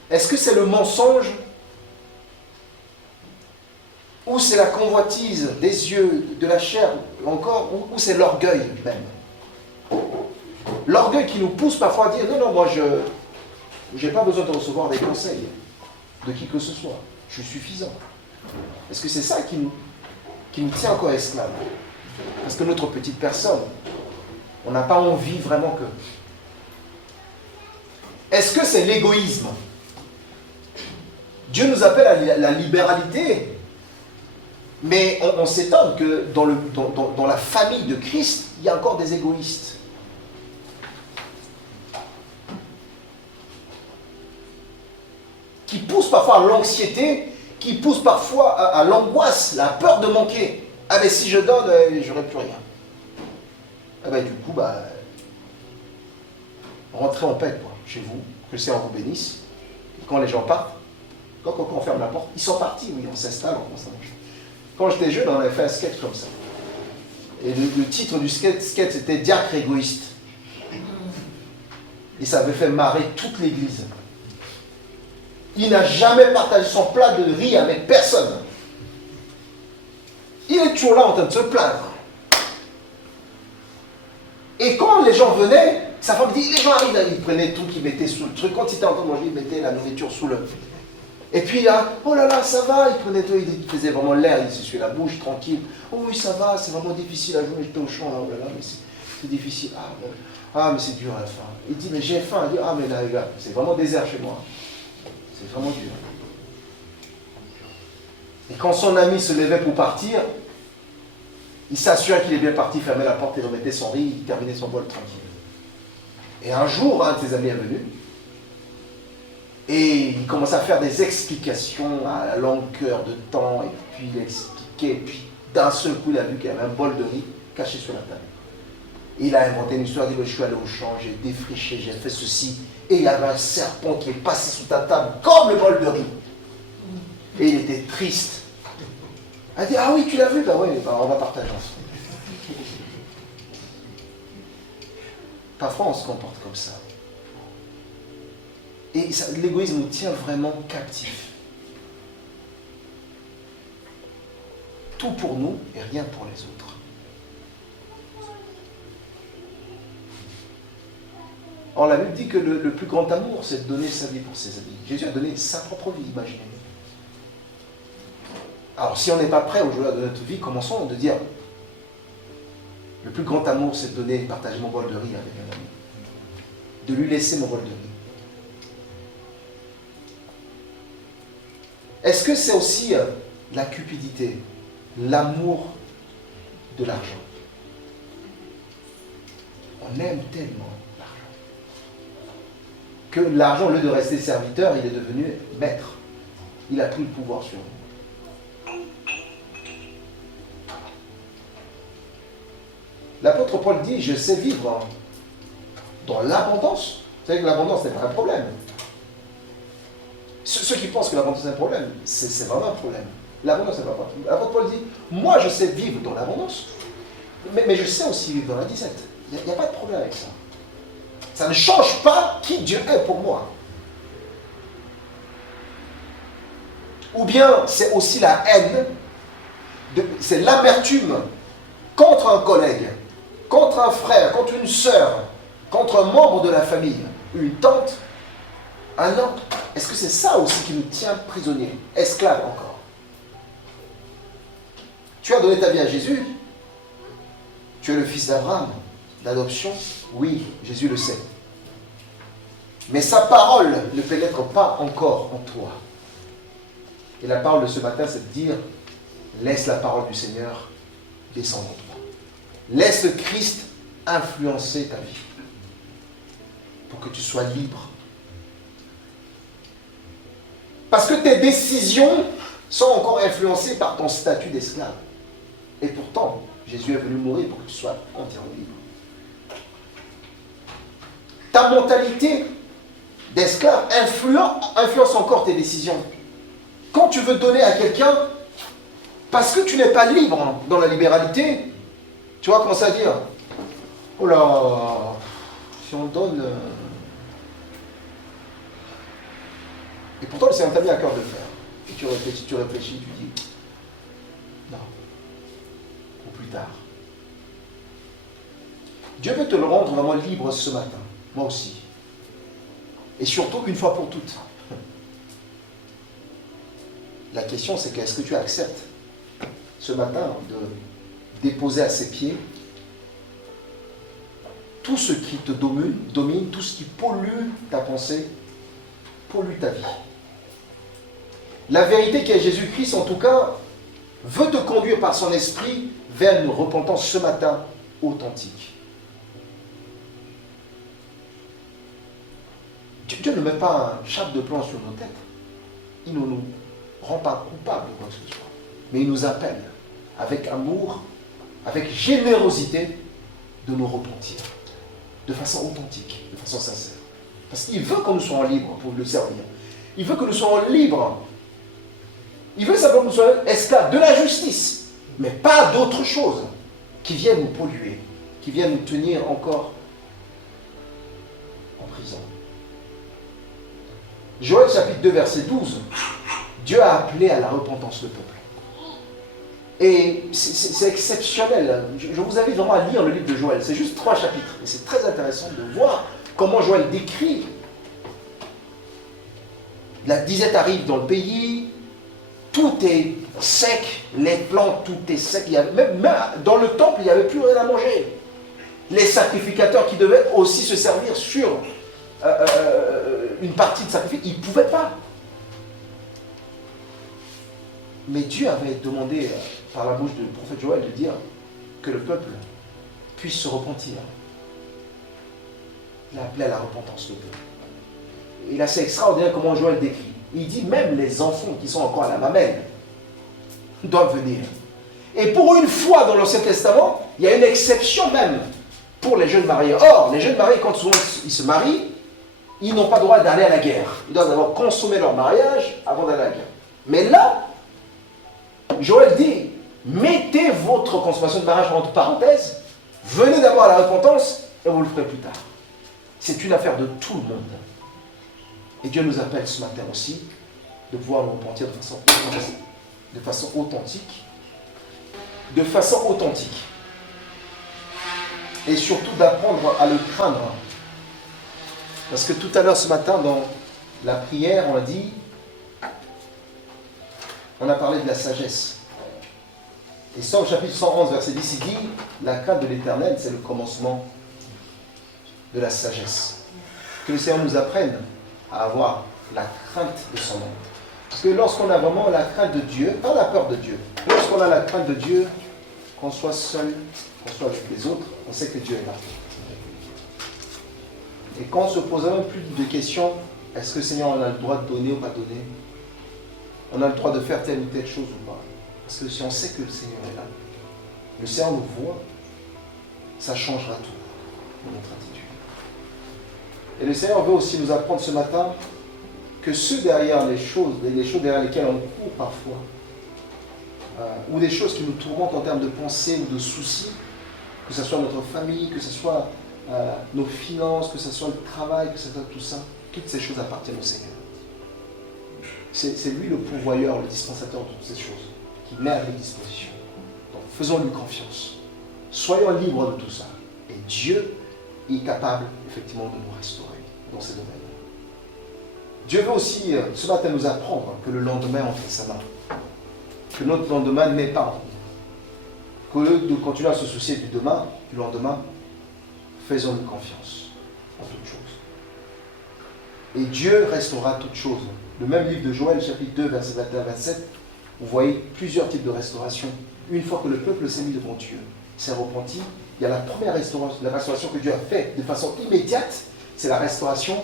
Est-ce que c'est le mensonge? Ou c'est la convoitise des yeux, de la chair, encore, ou c'est l'orgueil même. L'orgueil qui nous pousse parfois à dire, non, moi je n'ai pas besoin de recevoir des conseils de qui que ce soit. Je suis suffisant. Est-ce que c'est ça qui nous tient encore esclaves? Parce que notre petite personne, on n'a pas envie vraiment que... Est-ce que c'est l'égoïsme? Dieu nous appelle à la libéralité. Mais on s'étonne que dans la famille de Christ, il y a encore des égoïstes. Qui poussent parfois à l'anxiété, qui poussent parfois à l'angoisse, la peur de manquer. Ah ben si je donne, j'aurai plus rien. Ah ben du coup, rentrez en paix quoi, chez vous, que le Seigneur vous bénisse. Et quand les gens partent, quand on ferme la porte, ils sont partis, oui, on s'installe, on commence à manger. Quand j'étais jeune, on avait fait un sketch comme ça. Et le titre du sketch c'était Diacre égoïste. Et ça avait fait marrer toute l'église. Il n'a jamais partagé son plat de riz avec personne. Il est toujours là en train de se plaindre. Et quand les gens venaient, sa femme dit, les gens arrivent, ils prenaient tout qu'ils mettaient sous le truc. Quand ils étaient en train de manger, ils mettaient la nourriture sous le... Et puis là, oh là là, ça va, il prenait tout, il faisait vraiment l'air, il s'essuyait la bouche, tranquille. Oh oui, ça va, c'est vraiment difficile à jouer, j'étais au champ, là, oh là là, mais c'est difficile. Ah, mais c'est dur à la fin. Il dit, mais j'ai faim. Il dit, ah, mais là, regarde, c'est vraiment désert chez moi. C'est vraiment dur. Et quand son ami se levait pour partir, il s'assurait qu'il est bien parti, fermait la porte et remettait son riz, il terminait son bol tranquille. Et un jour, un de ses amis est venu, et il commençait à faire des explications à la longueur de temps, et puis il expliquait, et puis d'un seul coup, il a vu qu'il y avait un bol de riz caché sur la table. Et il a inventé une histoire, il dit, je suis allé au champ, j'ai défriché, j'ai fait ceci, et il y avait un serpent qui est passé sous ta table, comme le bol de riz. Et il était triste. Elle dit, ah oui, tu l'as vu? Ben oui, on va partager ensemble. Parfois, on se comporte comme ça. Et l'égoïsme nous tient vraiment captifs. Tout pour nous et rien pour les autres. Or, la Bible dit que le plus grand amour, c'est de donner sa vie pour ses amis. Jésus a donné sa propre vie, imaginez-vous. Alors, si on n'est pas prêt aujourd'hui à donner notre vie, commençons de dire le plus grand amour, c'est de donner, partager mon bol de riz avec un ami. De lui laisser mon bol de riz. Est-ce que c'est aussi la cupidité, l'amour de l'argent? On aime tellement l'argent que l'argent, au lieu de rester serviteur, il est devenu maître. Il a pris le pouvoir sur nous. L'apôtre Paul dit, je sais vivre dans l'abondance. Vous savez que l'abondance n'est pas un problème. Ceux qui pensent que l'abondance est un problème, c'est vraiment un problème. L'abondance n'est pas un problème. L'apôtre Paul dit, moi je sais vivre dans l'abondance, mais je sais aussi vivre dans la disette. Il n'y a pas de problème avec ça. Ça ne change pas qui Dieu est pour moi. Ou bien c'est aussi la haine, c'est l'amertume contre un collègue, contre un frère, contre une sœur, contre un membre de la famille, une tante, un oncle. Est-ce que c'est ça aussi qui nous tient prisonniers, esclaves encore? Tu as donné ta vie à Jésus. Tu es le fils d'Abraham, d'adoption. Oui, Jésus le sait. Mais sa parole ne pénètre pas encore en toi. Et la parole de ce matin, c'est de dire, laisse la parole du Seigneur descendre en toi. Laisse le Christ influencer ta vie pour que tu sois libre. Parce que tes décisions sont encore influencées par ton statut d'esclave. Et pourtant, Jésus est venu mourir pour que tu sois entièrement libre. Ta mentalité d'esclave influence encore tes décisions. Quand tu veux donner à quelqu'un, parce que tu n'es pas libre dans la libéralité, tu vas commencer à dire, oh là, si on donne... Et pourtant, le Seigneur t'a mis à cœur de le faire. Et tu réfléchis, tu dis, non, ou plus tard. Dieu veut te le rendre vraiment libre ce matin, moi aussi. Et surtout, une fois pour toutes. La question, c'est est-ce que tu acceptes ce matin de déposer à ses pieds tout ce qui te domine, tout ce qui pollue ta pensée, pollue ta vie. La vérité qui est Jésus-Christ, en tout cas, veut te conduire par son esprit vers une repentance ce matin authentique. Dieu ne met pas un chape de plomb sur nos têtes. Il ne nous rend pas coupables de quoi que ce soit. Mais il nous appelle avec amour, avec générosité, de nous repentir. De façon authentique, de façon sincère. Parce qu'il veut que nous soyons libres pour le servir. Il veut que nous soyons libres. Il veut simplement que nous soyons esclaves de la justice, mais pas d'autre chose qui viennent nous polluer, qui viennent nous tenir encore en prison. Joël chapitre 2 verset 12, Dieu a appelé à la repentance le peuple. Et c'est exceptionnel. Je vous invite vraiment à lire le livre de Joël. C'est juste 3 chapitres. Et c'est très intéressant de voir comment Joël décrit. La disette arrive dans le pays, tout est sec, les plantes, tout est sec. Même dans le temple, il n'y avait plus rien à manger. Les sacrificateurs qui devaient aussi se servir sur une partie de sacrifice, ils ne pouvaient pas. Mais Dieu avait demandé par la bouche du prophète Joël de dire que le peuple puisse se repentir. Il a appelé à la repentance le peuple. Et là, c'est extraordinaire comment Joël décrit. Il dit même les enfants qui sont encore à la mamelle doivent venir. Et pour une fois dans l'Ancien Testament, il y a une exception même pour les jeunes mariés. Or, les jeunes mariés, quand ils se marient, ils n'ont pas le droit d'aller à la guerre. Ils doivent d'abord consommer leur mariage avant d'aller à la guerre. Mais là, Joël dit, mettez votre consommation de mariage entre parenthèses, venez d'abord à la repentance et vous le ferez plus tard. C'est une affaire de tout le monde. Et Dieu nous appelle ce matin aussi de pouvoir nous repentir de façon authentique. De façon authentique. Et surtout d'apprendre à le craindre. Parce que tout à l'heure ce matin, dans la prière, on a dit, on a parlé de la sagesse. Et ça, au chapitre 111, verset 10, il dit, la crainte de l'Éternel, c'est le commencement de la sagesse. Que le Seigneur nous apprenne à avoir la crainte de son nom. Parce que lorsqu'on a vraiment la crainte de Dieu, pas la peur de Dieu, lorsqu'on a la crainte de Dieu, qu'on soit seul, qu'on soit avec les autres, on sait que Dieu est là. Et quand on se pose même plus de questions, est-ce que le Seigneur on a le droit de donner ou pas donner? On a le droit de faire telle ou telle chose ou pas? Parce que si on sait que le Seigneur est là, le Seigneur nous voit, ça changera tout dans notre attitude. Et le Seigneur veut aussi nous apprendre ce matin que ceux derrière les choses derrière lesquelles on court parfois, ou des choses qui nous tourmentent en termes de pensée ou de soucis, que ce soit notre famille, que ce soit nos finances, que ce soit le travail, que ce soit tout ça, toutes ces choses appartiennent au Seigneur. C'est lui le pourvoyeur, le dispensateur de toutes ces choses, qui met à notre disposition. Donc faisons-lui confiance. Soyons libres de tout ça. Et Dieu est capable, effectivement, de nous restaurer dans ces domaines. Dieu veut aussi, ce matin, nous apprendre que le lendemain entre sa main. Que notre lendemain n'est pas en nous. Qu'au lieu de continuer à se soucier du lendemain, faisons-lui confiance en toutes choses. Et Dieu restaurera toutes choses. Le même livre de Joël, chapitre 2, verset 21-27, vous voyez plusieurs types de restauration. Une fois que le peuple s'est mis devant Dieu, s'est repenti, il y a la première restauration, la restauration que Dieu a faite de façon immédiate, c'est la restauration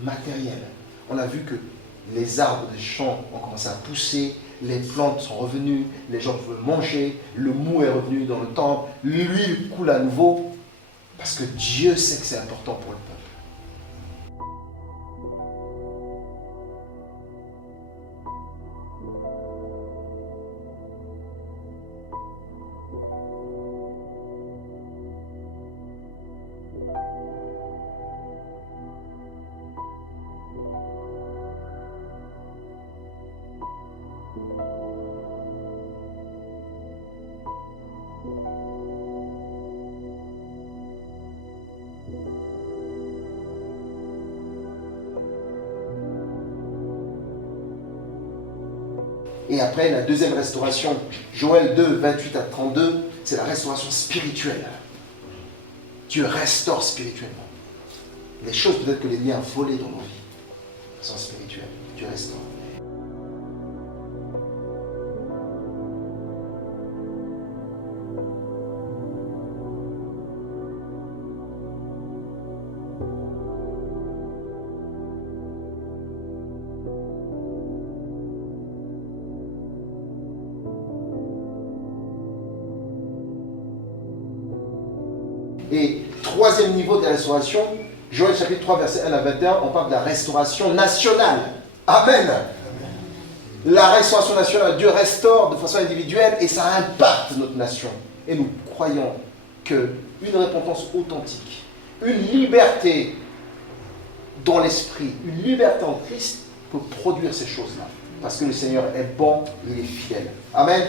matérielle. On a vu que les arbres des champs ont commencé à pousser, les plantes sont revenues, les gens veulent manger, le mou est revenu dans le temple, l'huile coule à nouveau, parce que Dieu sait que c'est important pour le peuple. Et après, la deuxième restauration, Joël 2, 28 à 32, c'est la restauration spirituelle. Dieu restaure spirituellement. Les choses peut-être que l'ennemi a volées dans nos vies sont spirituelles. Dieu restaure. Et troisième niveau de la restauration, Joël chapitre 3, verset 1 à 21, on parle de la restauration nationale. Amen. La restauration nationale, Dieu restaure de façon individuelle et ça impacte notre nation. Et nous croyons qu'une repentance authentique, une liberté dans l'esprit, une liberté en Christ peut produire ces choses-là. Parce que le Seigneur est bon, il est fidèle. Amen.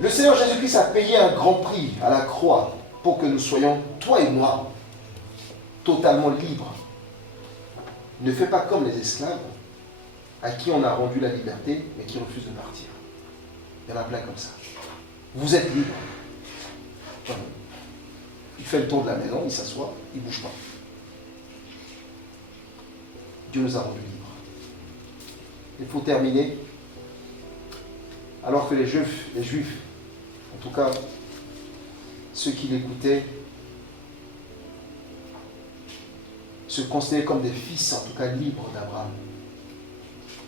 Le Seigneur Jésus-Christ a payé un grand prix à la croix pour que nous soyons, toi et moi, totalement libres. Ne fais pas comme les esclaves à qui on a rendu la liberté mais qui refusent de partir. Il y en a plein comme ça. Vous êtes libres. Voilà. Il fait le tour de la maison, il s'assoit, il ne bouge pas. Dieu nous a rendus libres. Il faut terminer. Alors que les Juifs, en tout cas, ceux qui l'écoutaient, se considéraient comme des fils, en tout cas libres d'Abraham.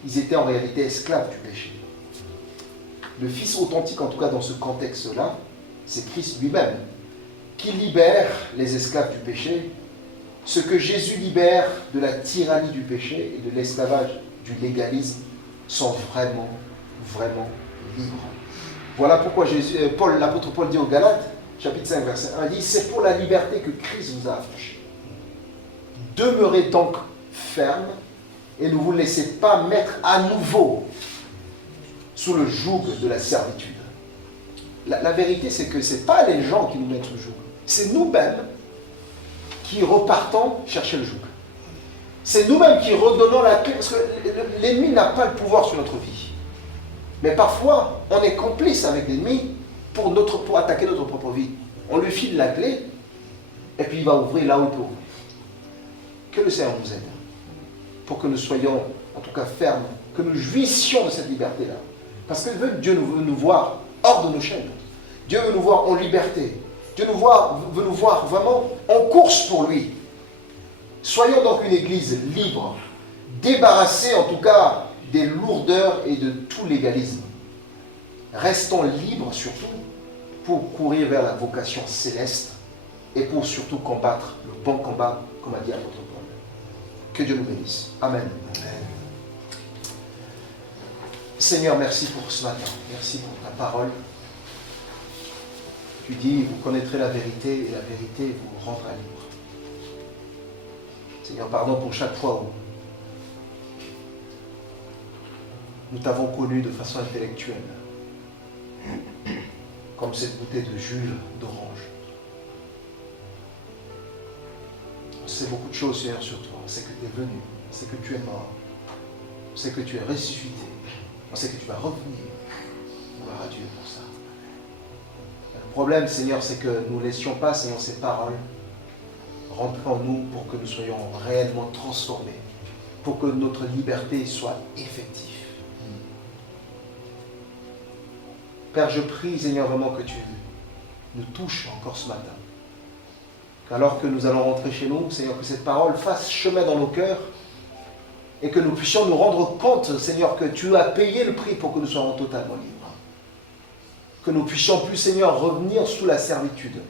Ils étaient en réalité esclaves du péché. Le fils authentique, en tout cas dans ce contexte-là, c'est Christ lui-même, qui libère les esclaves du péché, ce que Jésus libère de la tyrannie du péché et de l'esclavage du légalisme, sont vraiment, vraiment libres. Voilà pourquoi l'apôtre Paul dit aux Galates, chapitre 5, verset 1, dit « C'est pour la liberté que Christ vous a affranchis. Demeurez donc fermes et ne vous laissez pas mettre à nouveau sous le joug de la servitude. » La vérité, c'est que ce n'est pas les gens qui nous mettent sous le joug. C'est nous-mêmes qui repartons chercher le joug. C'est nous-mêmes qui redonnons la clé, parce que l'ennemi n'a pas le pouvoir sur notre vie. Mais parfois, on est complice avec l'ennemi pour attaquer notre propre vie. On lui file la clé, et puis il va ouvrir là où il peut ouvrir. Que le Seigneur nous aide, pour que nous soyons, en tout cas, fermes, que nous jouissions de cette liberté-là. Parce que Dieu veut nous voir hors de nos chaînes. Dieu veut nous voir en liberté. Dieu veut nous voir vraiment en course pour lui. Soyons donc une église libre, débarrassée en tout cas des lourdeurs et de tout légalisme. Restons libres surtout pour courir vers la vocation céleste et pour surtout combattre le bon combat, comme a dit l'apôtre Paul. Que Dieu nous bénisse. Amen. Amen. Seigneur, merci pour ce matin. Merci pour ta parole. Tu dis, vous connaîtrez la vérité et la vérité vous rendra libre. Seigneur, pardon pour chaque fois où nous t'avons connu de façon intellectuelle, comme cette bouteille de jus d'orange. On sait beaucoup de choses, Seigneur, sur toi. On sait que tu es venu, on sait que tu es mort, on sait que tu es ressuscité, on sait que tu vas revenir. Gloire à Dieu pour ça. Le problème, Seigneur, c'est que nous ne laissions pas, Seigneur, ces paroles rentrer en nous pour que nous soyons réellement transformés, pour que notre liberté soit effective. Père, je prie, Seigneur, vraiment que tu nous touches encore ce matin. Qu'alors que nous allons rentrer chez nous, Seigneur, que cette parole fasse chemin dans nos cœurs et que nous puissions nous rendre compte, Seigneur, que tu as payé le prix pour que nous soyons totalement libres. Que nous puissions plus, Seigneur, revenir sous la servitude.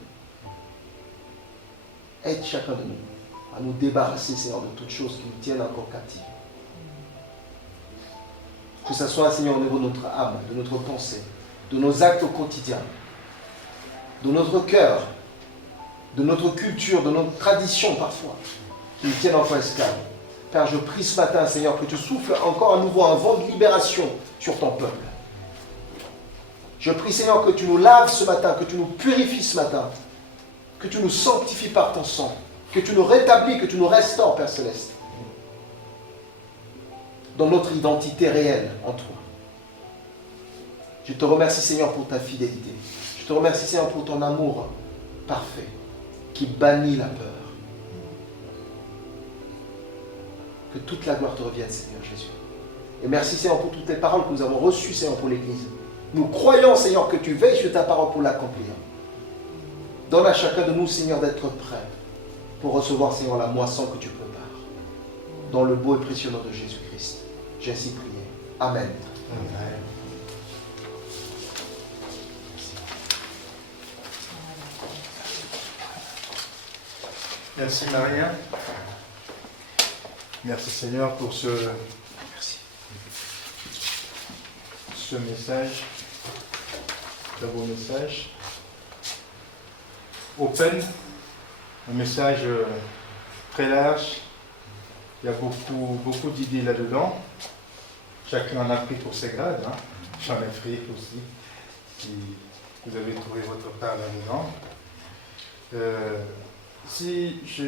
Aide chacun de nous à nous débarrasser, Seigneur, de toutes choses qui nous tiennent encore captifs. Que ce soit, Seigneur, au niveau de notre âme, de notre pensée, de nos actes au quotidien, de notre cœur, de notre culture, de notre tradition parfois, qui nous tiennent encore esclaves. Père, je prie ce matin, Seigneur, que tu souffles encore à nouveau un vent de libération sur ton peuple. Je prie, Seigneur, que tu nous laves ce matin, que tu nous purifies ce matin, que tu nous sanctifies par ton sang, que tu nous rétablis, que tu nous restaures, Père Céleste, dans notre identité réelle en toi. Je te remercie, Seigneur, pour ta fidélité. Je te remercie, Seigneur, pour ton amour parfait, qui bannit la peur. Que toute la gloire te revienne, Seigneur Jésus. Et merci, Seigneur, pour toutes les paroles que nous avons reçues, Seigneur, pour l'Église. Nous croyons, Seigneur, que tu veilles sur ta parole pour l'accomplir. Donne à chacun de nous, Seigneur, d'être prêt pour recevoir, Seigneur, la moisson que tu prépares. Dans le beau et précieux nom de Jésus-Christ. J'ai ainsi prié. Amen. Amen. Merci Maria. Merci Seigneur pour ce message, un beau message. Open, un message très large. Il y a beaucoup d'idées là-dedans. Chacun en a pris pour ses grades. Hein. J'en ai pris aussi. Vous avez trouvé votre part là-dedans. Si je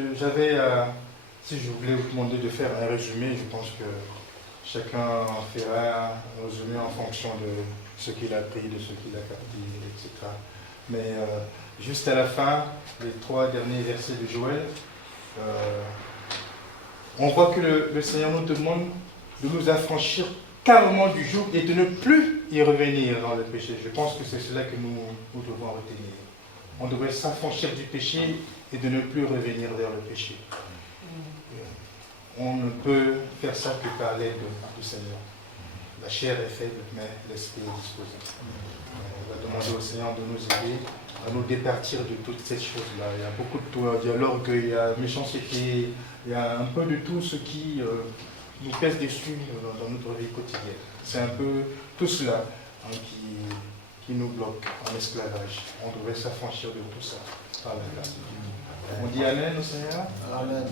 voulais vous demander de faire un résumé, je pense que chacun fera un résumé en fonction de ce qu'il a appris, de ce qu'il a capté, etc. Mais juste à la fin, les 3 derniers versets de Joël, on voit que le Seigneur nous demande de nous affranchir carrément du joug et de ne plus y revenir dans le péché. Je pense que c'est cela que nous devons retenir. On devrait s'affranchir du péché et de ne plus revenir vers le péché. On ne peut faire ça que par l'aide du Seigneur. La chair est faible, mais l'esprit est disposé. On va demander au Seigneur de nous aider à nous départir de toutes ces choses-là. Il y a beaucoup de tout, il y a l'orgueil, il y a la méchanceté, il y a un peu de tout ce qui nous pèse dessus dans notre vie quotidienne. C'est un peu tout cela qui nous bloque en esclavage. On devrait s'affranchir de tout ça par la grâce de Dieu. On dit Amen au Seigneur. Amen.